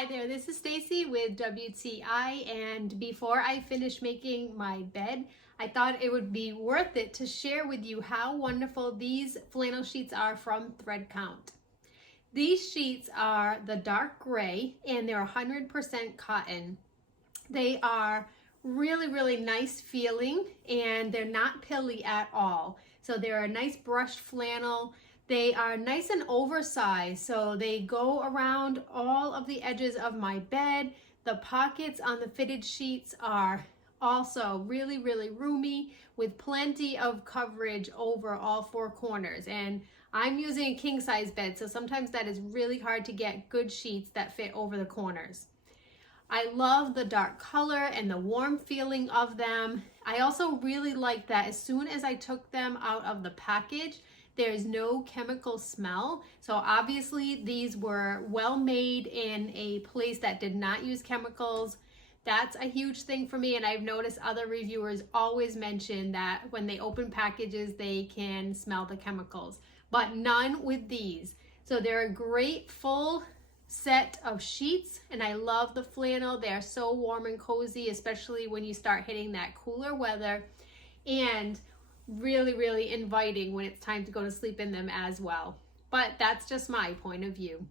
Hi there, this is Stacy with WTI, and before I finish making my bed, I thought it would be worth it to share with you how wonderful these flannel sheets are from Threadcount. These sheets are the dark gray and they're 100% cotton. They are really nice feeling and they're not pilly at all. So they're a nice brushed flannel. They are nice and oversized, so they go around all of the edges of my bed. The pockets on the fitted sheets are also really roomy with plenty of coverage over all four corners. And I'm using a king size bed, so sometimes that is really hard to get good sheets that fit over the corners. I love the dark color and the warm feeling of them. I also really like that as soon as I took them out of the package, there's no chemical smell. So obviously these were well made in a place that did not use chemicals. That's a huge thing for me, and I've noticed other reviewers always mention that when they open packages they can smell the chemicals, but none with these. So they're a great full set of sheets, and I love the flannel. They're so warm and cozy, especially when you start hitting that cooler weather, and really inviting when it's time to go to sleep in them as well. But that's just my point of view.